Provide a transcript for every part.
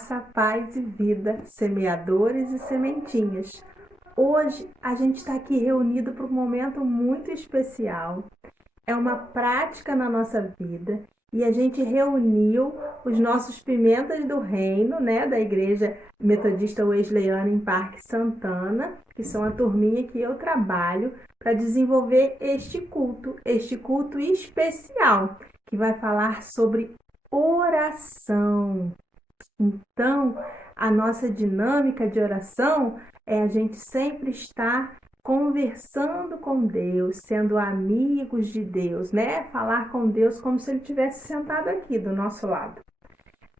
Graça, paz e vida, semeadores e sementinhas. Hoje a gente está aqui reunido para um momento muito especial. É uma prática na nossa vida e a gente reuniu os nossos pimentas do reino, né, da Igreja Metodista Wesleyana em Parque Santana, que são a turminha que eu trabalho, para desenvolver este culto especial, que vai falar sobre oração. Então, a nossa dinâmica de oração é a gente sempre estar conversando com Deus, sendo amigos de Deus, né? Falar com Deus como se ele tivesse sentado aqui do nosso lado.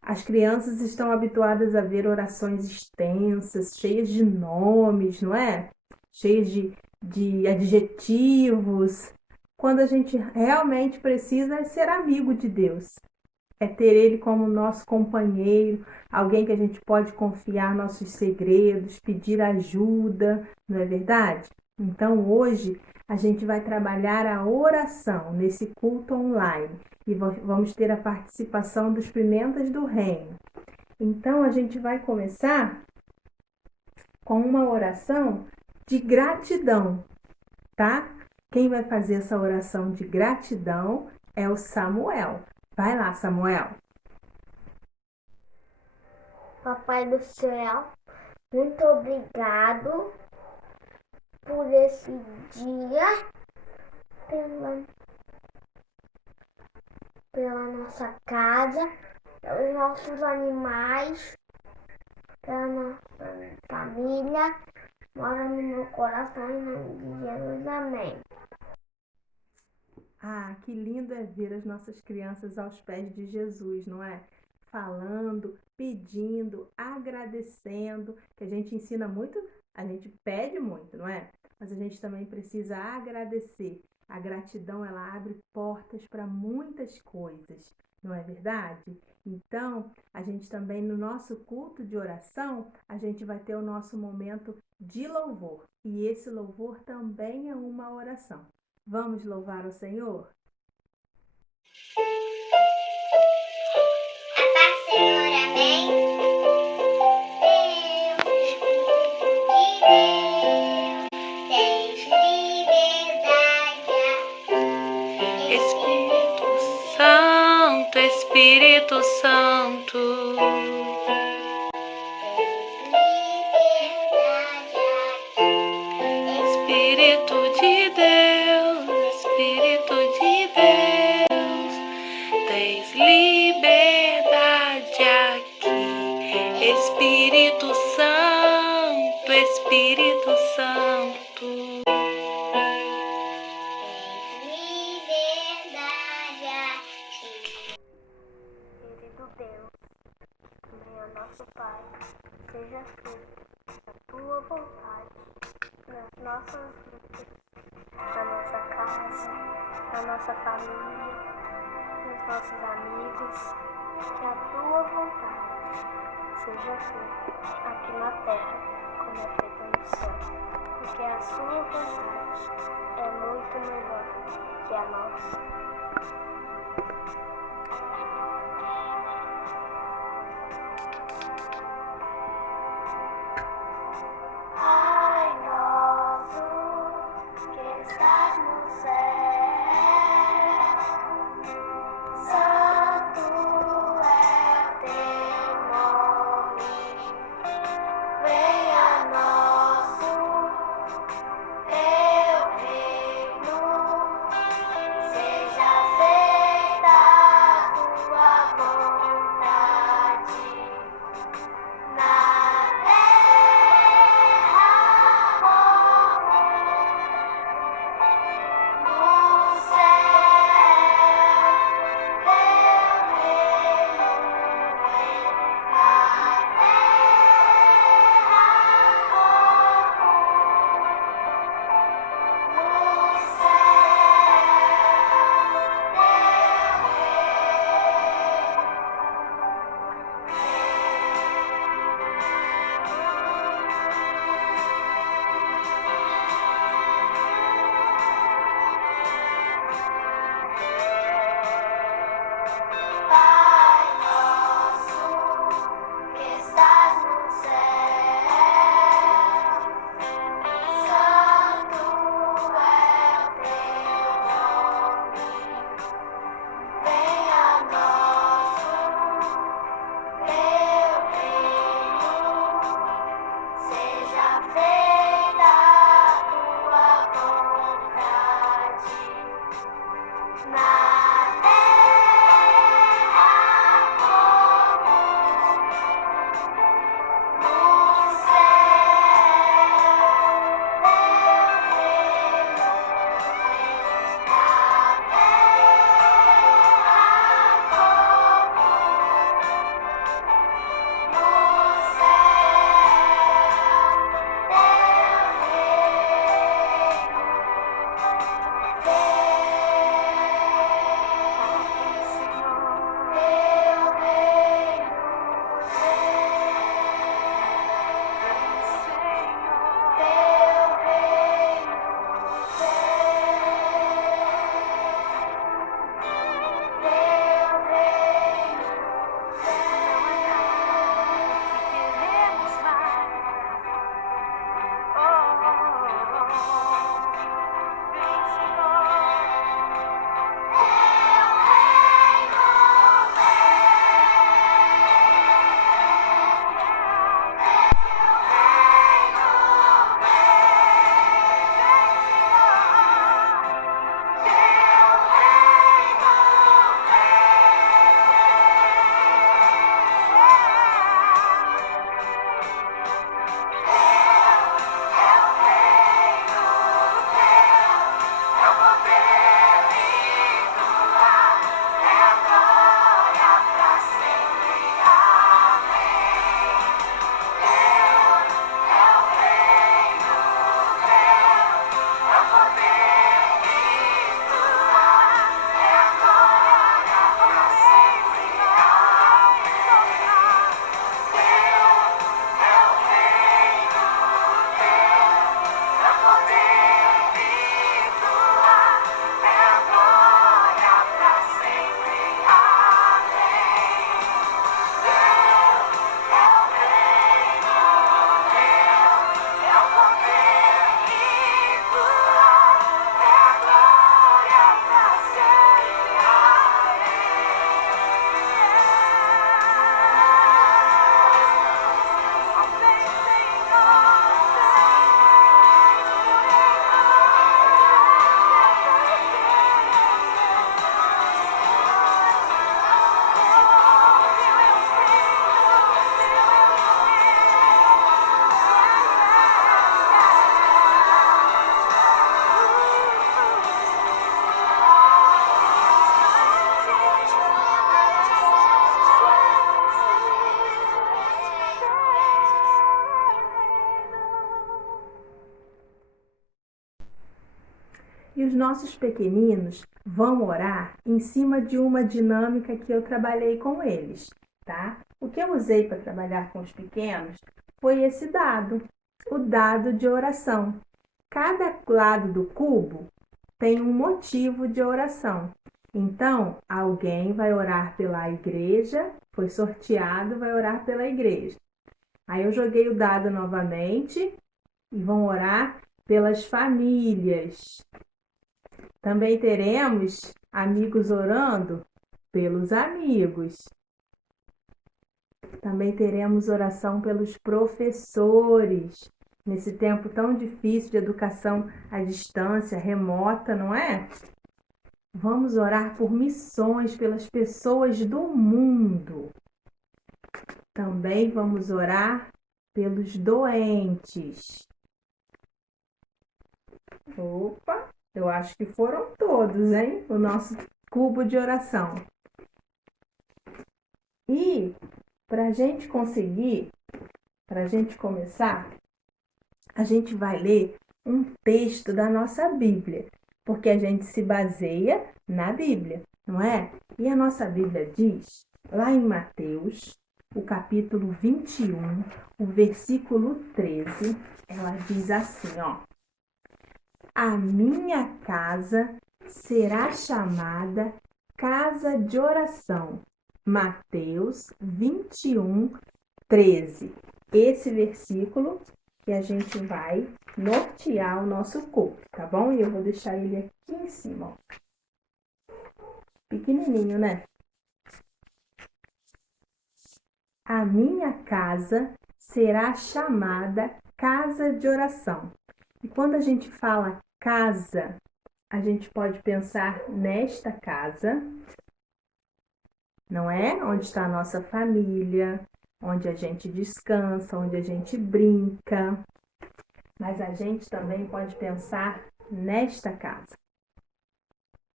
As crianças estão habituadas a ver orações extensas, cheias de nomes, não é? Cheias de adjetivos. Quando a gente realmente precisa é ser amigo de Deus, é ter ele como nosso companheiro, alguém que a gente pode confiar nossos segredos, pedir ajuda, não é verdade? Então hoje a gente vai trabalhar a oração nesse culto online e vamos ter a participação dos Pimentas do Reino. Então a gente vai começar com uma oração de gratidão, tá? Quem vai fazer essa oração de gratidão é o Samuel. Vai lá, Samuel. Papai do céu, muito obrigado por esse dia, pela nossa casa, pelos nossos animais, pela nossa família. Mora no meu coração, em nome de Jesus, amém. Ah, que lindo é ver as nossas crianças aos pés de Jesus, não é? Falando, pedindo, agradecendo, que a gente ensina muito, a gente pede muito, não é? Mas a gente também precisa agradecer. A gratidão, ela abre portas para muitas coisas, não é verdade? Então, a gente também no nosso culto de oração, a gente vai ter o nosso momento de louvor. E esse louvor também é uma oração. Vamos louvar o Senhor? A paz do Senhor, amém. Deus, liberdade. Espírito Santo. Espírito de Deus, Espírito de Deus, tens liberdade aqui. Espírito Santo, Espírito Santo. Liberdade aqui. Querido Deus, meu nosso Pai, seja feita a tua vontade nas nossas vidas, na nossa casa, na nossa família, nos nossos amigos. Que a tua vontade seja feita aqui na terra, como é feita no céu. Porque a sua vontade é muito melhor que a nossa. Pai nosso, que estás no céu, santo é teu nome. Venha a nosso teu reino, seja E os nossos pequeninos vão orar em cima de uma dinâmica que eu trabalhei com eles, tá? O que eu usei para trabalhar com os pequenos foi esse dado, o dado de oração. Cada lado do cubo tem um motivo de oração. Então, alguém vai orar pela igreja, foi sorteado, vai orar pela igreja. Aí eu joguei o dado novamente e vão orar pelas famílias. Também teremos amigos orando pelos amigos. Também teremos oração pelos professores. Nesse tempo tão difícil de educação à distância, remota, não é? Vamos orar por missões, pelas pessoas do mundo. Também vamos orar pelos doentes. Opa, eu acho que foram todos, hein? O nosso cubo de oração. E para a gente conseguir, para a gente começar, a gente vai ler um texto da nossa Bíblia, porque a gente se baseia na Bíblia, não é? E a nossa Bíblia diz, lá em Mateus, o capítulo 21, o versículo 13, ela diz assim, ó: a minha casa será chamada casa de oração. Mateus 21, 13. Esse versículo que a gente vai nortear o nosso culto, tá bom? E eu vou deixar ele aqui em cima, ó. Pequenininho, né? A minha casa será chamada casa de oração. E quando a gente fala casa, a gente pode pensar nesta casa, não é? Onde está a nossa família, onde a gente descansa, onde a gente brinca. Mas a gente também pode pensar nesta casa.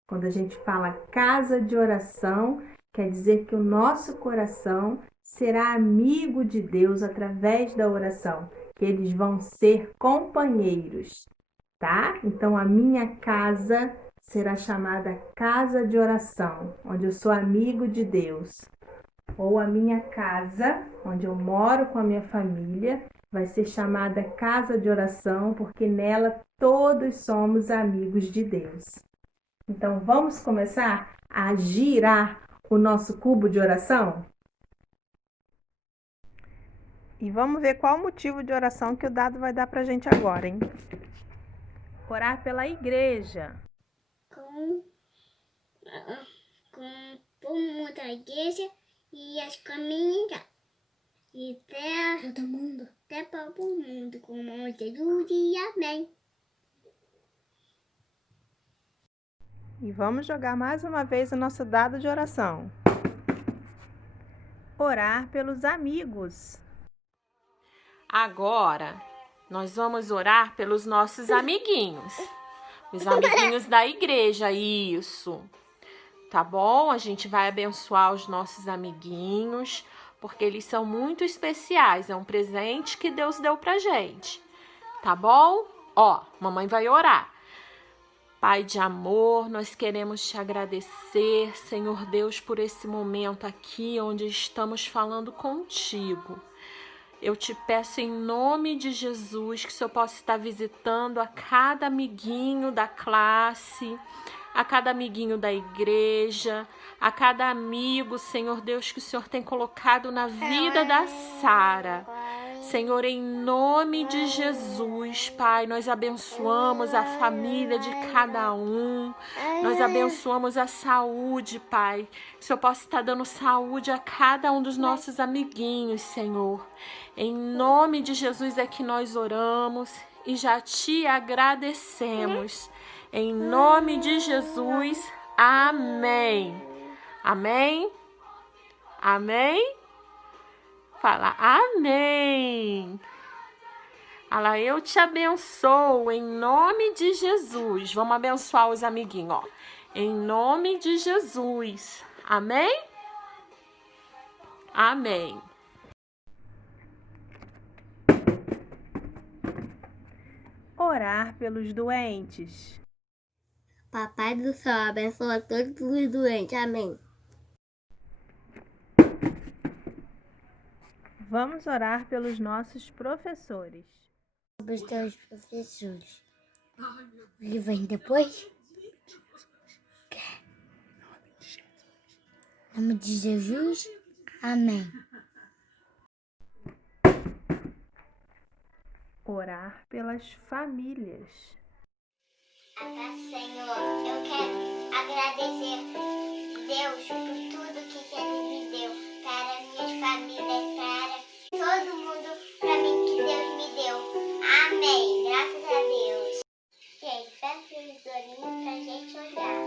Quando a gente fala casa de oração, quer dizer que o nosso coração será amigo de Deus através da oração, que eles vão ser companheiros, tá? Então a minha casa será chamada casa de oração, onde eu sou amigo de Deus. Ou a minha casa, onde eu moro com a minha família, vai ser chamada casa de oração, porque nela todos somos amigos de Deus. Então, vamos começar a girar o nosso cubo de oração? E vamos ver qual o motivo de oração que o dado vai dar pra gente agora, hein? Orar pela igreja. Por muita igreja e as caminhas e até todo mundo, até para o mundo, com Jesus e amém. E vamos jogar mais uma vez o nosso dado de oração. Orar pelos amigos. Agora, nós vamos orar pelos nossos amiguinhos. Os amiguinhos da igreja, isso. Tá bom? A gente vai abençoar os nossos amiguinhos, porque eles são muito especiais. É um presente que Deus deu pra gente. Tá bom? Ó, mamãe vai orar. Pai de amor, nós queremos te agradecer, Senhor Deus, por esse momento aqui onde estamos falando contigo. Eu te peço em nome de Jesus que o Senhor possa estar visitando a cada amiguinho da classe, a cada amiguinho da igreja, a cada amigo, Senhor Deus, que o Senhor tem colocado na vida da Sara. Senhor, em nome de Jesus, Pai, nós abençoamos a família de cada um, nós abençoamos a saúde, Pai, que o Senhor possa estar dando saúde a cada um dos nossos amiguinhos, Senhor. Em nome de Jesus é que nós oramos e já te agradecemos. Em nome de Jesus, amém. Amém? Amém? Fala amém. Fala, eu te abençoo em nome de Jesus. Vamos abençoar os amiguinhos, ó. Em nome de Jesus. Amém? Amém. Orar pelos doentes. Papai do céu abençoa todos os doentes. Amém. Vamos orar pelos nossos professores. Os teus professores. O que vem depois? Em nome de Jesus. Amém. Orar pelas famílias. Senhor, eu quero agradecer Deus por tudo que Ele me deu, para minhas famílias, para todo mundo, para mim que Deus me deu. Amém. Graças a Deus. Gente, fecha os olhinhos pra gente olhar.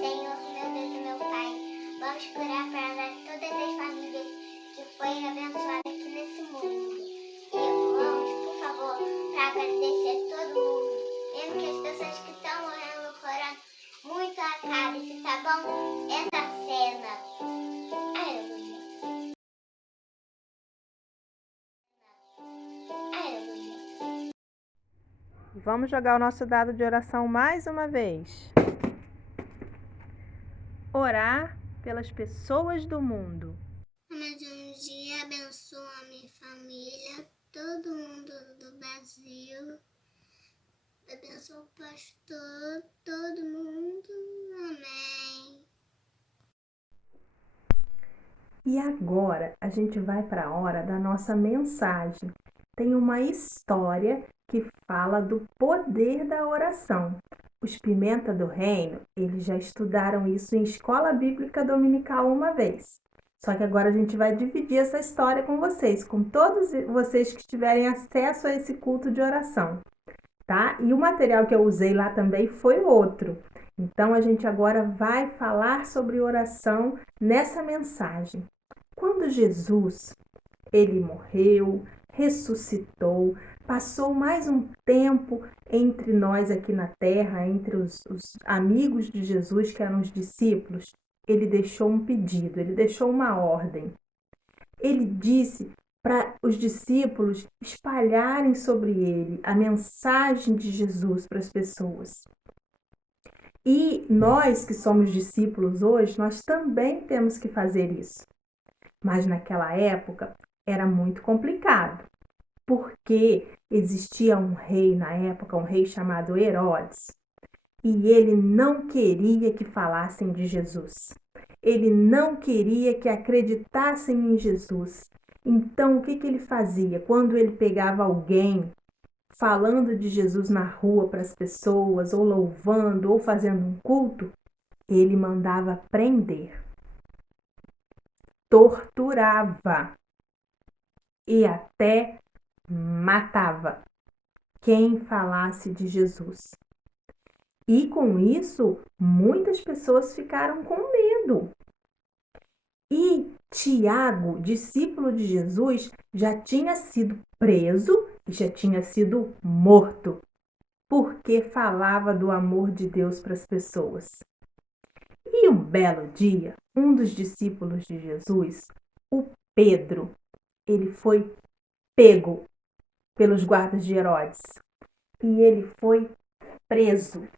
Senhor, meu Deus e meu Pai, vamos curar para todas as famílias que foi abençoada aqui nesse mundo. E vamos, por favor, para agradecer todo mundo. Mesmo que as pessoas que estão morrendo no corona, muito acabe, tá bom? Essa cena. Aleluia. Aleluia. Vamos jogar o nosso dado de oração mais uma vez. Orar pelas pessoas do mundo. Mais um dia, abençoa a minha família, todo mundo do Brasil. Abençoa o pastor, todo mundo. Amém. E agora a gente vai para a hora da nossa mensagem. Tem uma história que fala do poder da oração. Os Pimenta do Reino, eles já estudaram isso em escola bíblica dominical uma vez. Só que agora a gente vai dividir essa história com vocês, com todos vocês que tiverem acesso a esse culto de oração, tá? E o material que eu usei lá também foi outro. Então a gente agora vai falar sobre oração nessa mensagem. Quando Jesus, ele morreu, ressuscitou, passou mais um tempo entre nós aqui na terra, entre os amigos de Jesus, que eram os discípulos, ele deixou um pedido, ele deixou uma ordem. Ele disse para os discípulos espalharem sobre ele a mensagem de Jesus para as pessoas. E nós que somos discípulos hoje, nós também temos que fazer isso. Mas naquela época era muito complicado, porque existia um rei na época, um rei chamado Herodes, e ele não queria que falassem de Jesus. Ele não queria que acreditassem em Jesus. Então, o que ele fazia? Quando ele pegava alguém falando de Jesus na rua para as pessoas, ou louvando, ou fazendo um culto, ele mandava prender, torturava e até matava quem falasse de Jesus. E com isso, muitas pessoas ficaram com medo. E Tiago, discípulo de Jesus, já tinha sido preso e já tinha sido morto, porque falava do amor de Deus para as pessoas. E um belo dia, um dos discípulos de Jesus, o Pedro, ele foi pego pelos guardas de Herodes e ele foi preso.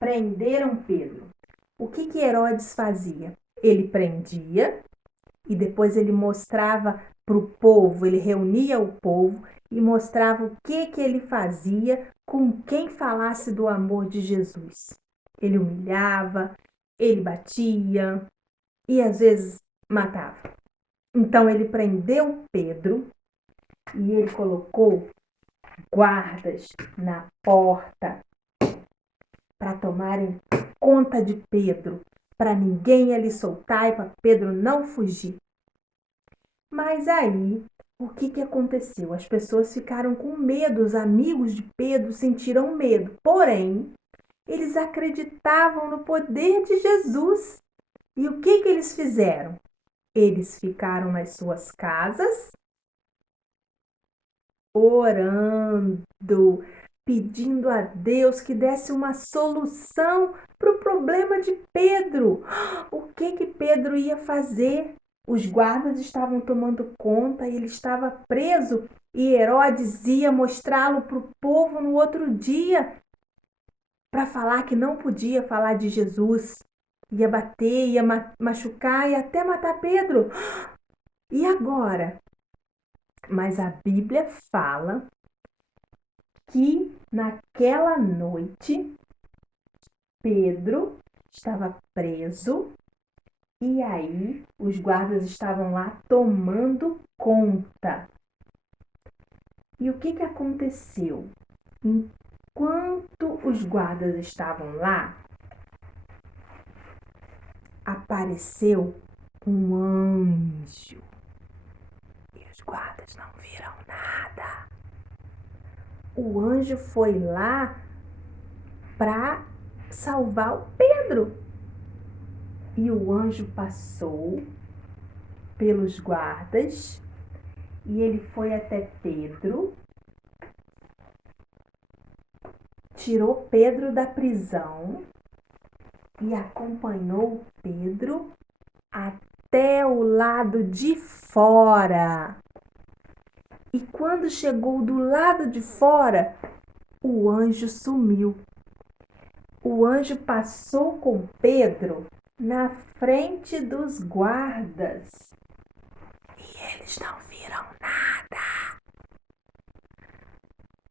Prenderam Pedro. O que Herodes fazia? Ele prendia e depois ele mostrava para o povo, ele reunia o povo e mostrava o que ele fazia com quem falasse do amor de Jesus. Ele humilhava, ele batia e às vezes matava. Então ele prendeu Pedro e ele colocou guardas na porta para tomarem conta de Pedro, para ninguém ali soltar e para Pedro não fugir. Mas aí, o que aconteceu? As pessoas ficaram com medo, os amigos de Pedro sentiram medo, porém, eles acreditavam no poder de Jesus. E o que eles fizeram? Eles ficaram nas suas casas, orando, pedindo a Deus que desse uma solução para o problema de Pedro. O que Pedro ia fazer? Os guardas estavam tomando conta, ele estava preso e Herodes ia mostrá-lo para o povo no outro dia. para falar que não podia falar de Jesus. Ia bater, ia machucar e até matar Pedro. E agora? Mas a Bíblia fala que naquela noite Pedro estava preso e aí os guardas estavam lá tomando conta. E o que aconteceu? Enquanto os guardas estavam lá, apareceu um anjo. E os guardas não viram nada. O anjo foi lá para salvar o Pedro. E o anjo passou pelos guardas e ele foi até Pedro, tirou Pedro da prisão e acompanhou Pedro até o lado de fora. E quando chegou do lado de fora, o anjo sumiu. O anjo passou com Pedro na frente dos guardas. E eles não viram nada.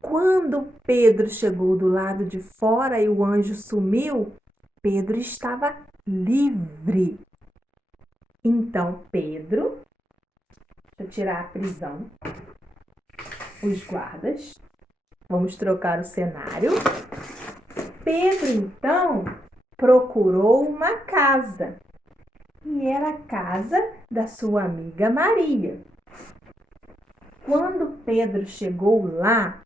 Quando Pedro chegou do lado de fora e o anjo sumiu, Pedro estava livre. Então Pedro, deixa eu tirar a prisão, os guardas, vamos trocar o cenário. Pedro então procurou uma casa e era a casa da sua amiga Maria. Quando Pedro chegou lá,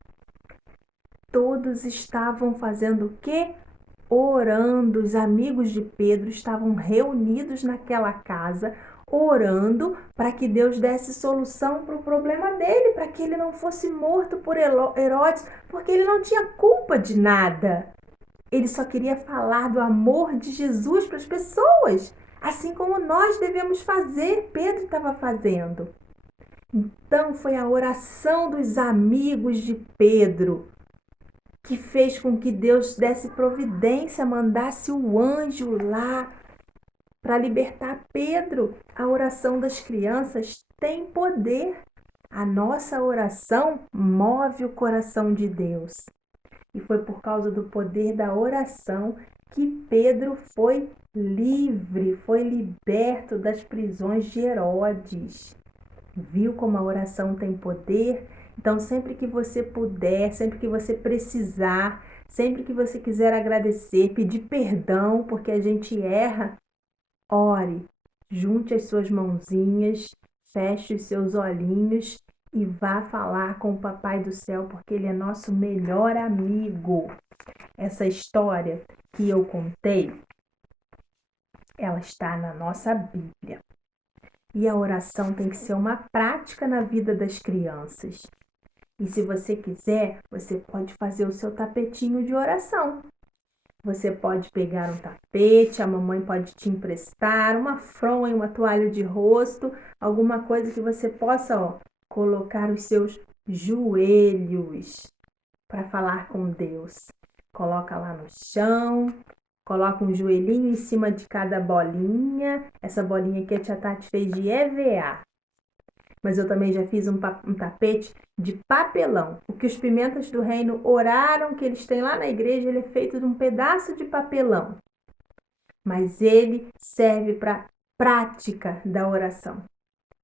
todos estavam fazendo o quê? Orando. Os amigos de Pedro estavam reunidos naquela casa, orando para que Deus desse solução para o problema dele, para que ele não fosse morto por Herodes, porque ele não tinha culpa de nada. Ele só queria falar do amor de Jesus para as pessoas, assim como nós devemos fazer, Pedro estava fazendo. Então foi a oração dos amigos de Pedro que fez com que Deus desse providência, mandasse o anjo lá para libertar Pedro. A oração das crianças tem poder. A nossa oração move o coração de Deus. E foi por causa do poder da oração que Pedro foi livre, foi liberto das prisões de Herodes. Viu como a oração tem poder? Então, sempre que você puder, sempre que você precisar, sempre que você quiser agradecer, pedir perdão, porque a gente erra, ore, junte as suas mãozinhas, feche os seus olhinhos e vá falar com o Papai do Céu, porque Ele é nosso melhor amigo. Essa história que eu contei, ela está na nossa Bíblia. E a oração tem que ser uma prática na vida das crianças. E se você quiser, você pode fazer o seu tapetinho de oração. Você pode pegar um tapete, a mamãe pode te emprestar, uma fronha, uma toalha de rosto, alguma coisa que você possa, colocar os seus joelhos para falar com Deus. Coloca lá no chão, coloca um joelhinho em cima de cada bolinha. Essa bolinha aqui a tia Tati fez de EVA. Mas eu também já fiz um tapete de papelão. O que os pimentas do reino oraram, que eles têm lá na igreja, ele é feito de um pedaço de papelão. Mas ele serve para prática da oração.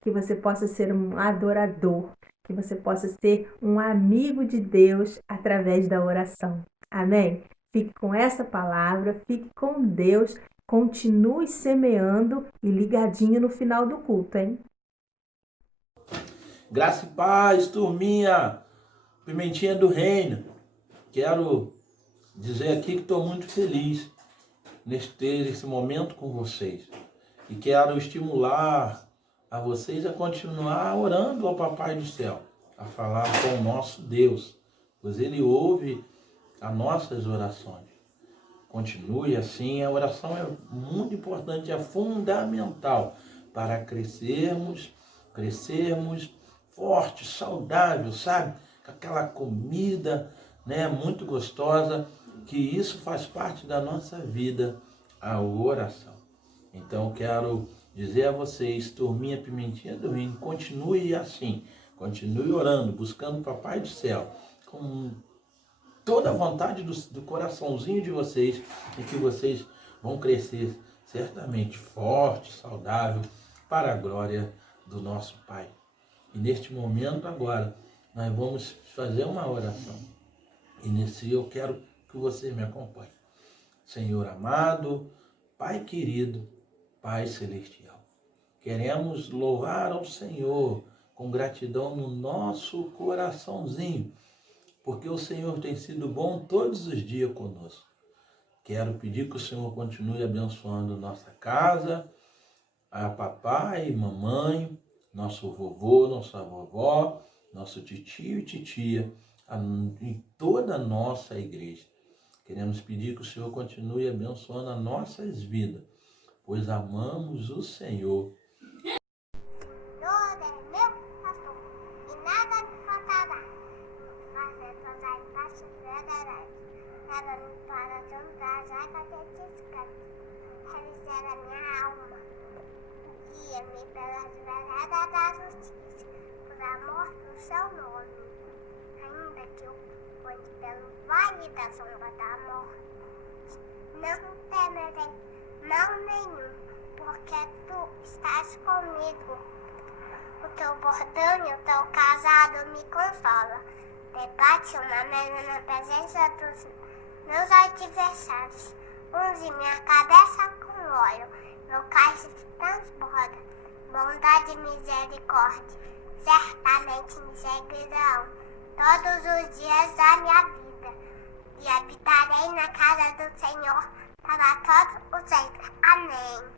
Que você possa ser um adorador, que você possa ser um amigo de Deus através da oração. Amém? Fique com essa palavra, fique com Deus, continue semeando e ligadinho no final do culto, hein? Graça e paz, turminha, Pimentinha do Reino. Quero dizer aqui que estou muito feliz nesse momento com vocês. E quero estimular a vocês a continuar orando ao Papai do Céu, a falar com o nosso Deus, pois Ele ouve as nossas orações. Continue assim, a oração é muito importante, é fundamental para crescermos forte, saudável, sabe? Com aquela comida, né, muito gostosa, que isso faz parte da nossa vida, a oração. Então quero dizer a vocês, turminha Pimentinha do Reino, continue assim, continue orando, buscando o Papai do Céu, com toda a vontade do coraçãozinho de vocês, e que vocês vão crescer certamente forte, saudável, para a glória do nosso Pai. E neste momento agora, nós vamos fazer uma oração. E nesse eu quero que você me acompanhe. Senhor amado, Pai querido, Pai celestial, queremos louvar ao Senhor com gratidão no nosso coraçãozinho, porque o Senhor tem sido bom todos os dias conosco. Quero pedir que o Senhor continue abençoando nossa casa, a papai e mamãe, nosso vovô, nossa vovó, nosso titio e titia, em toda a nossa igreja. Queremos pedir que o Senhor continue abençoando as nossas vidas, pois amamos o Senhor. Senhor é meu pastor e nada me faltará. Fazer toda a paz e verdade. Leva-me para junto das águas de descanso. Refrigera a minha alma. Guia-me pelas veredas da justiça, por amor do seu nome. Ainda que eu ande pelo vale da sombra da morte, não temerei mal nenhum, porque tu estás comigo. O teu bordão e o teu cajado me consola. Debate uma mesa na presença dos meus adversários. Unge minha cabeça com óleo, meu cálice transborda. Bondade e misericórdia certamente me seguirão todos os dias da minha vida, e habitarei na casa do Senhor para todos os sempre. Amém.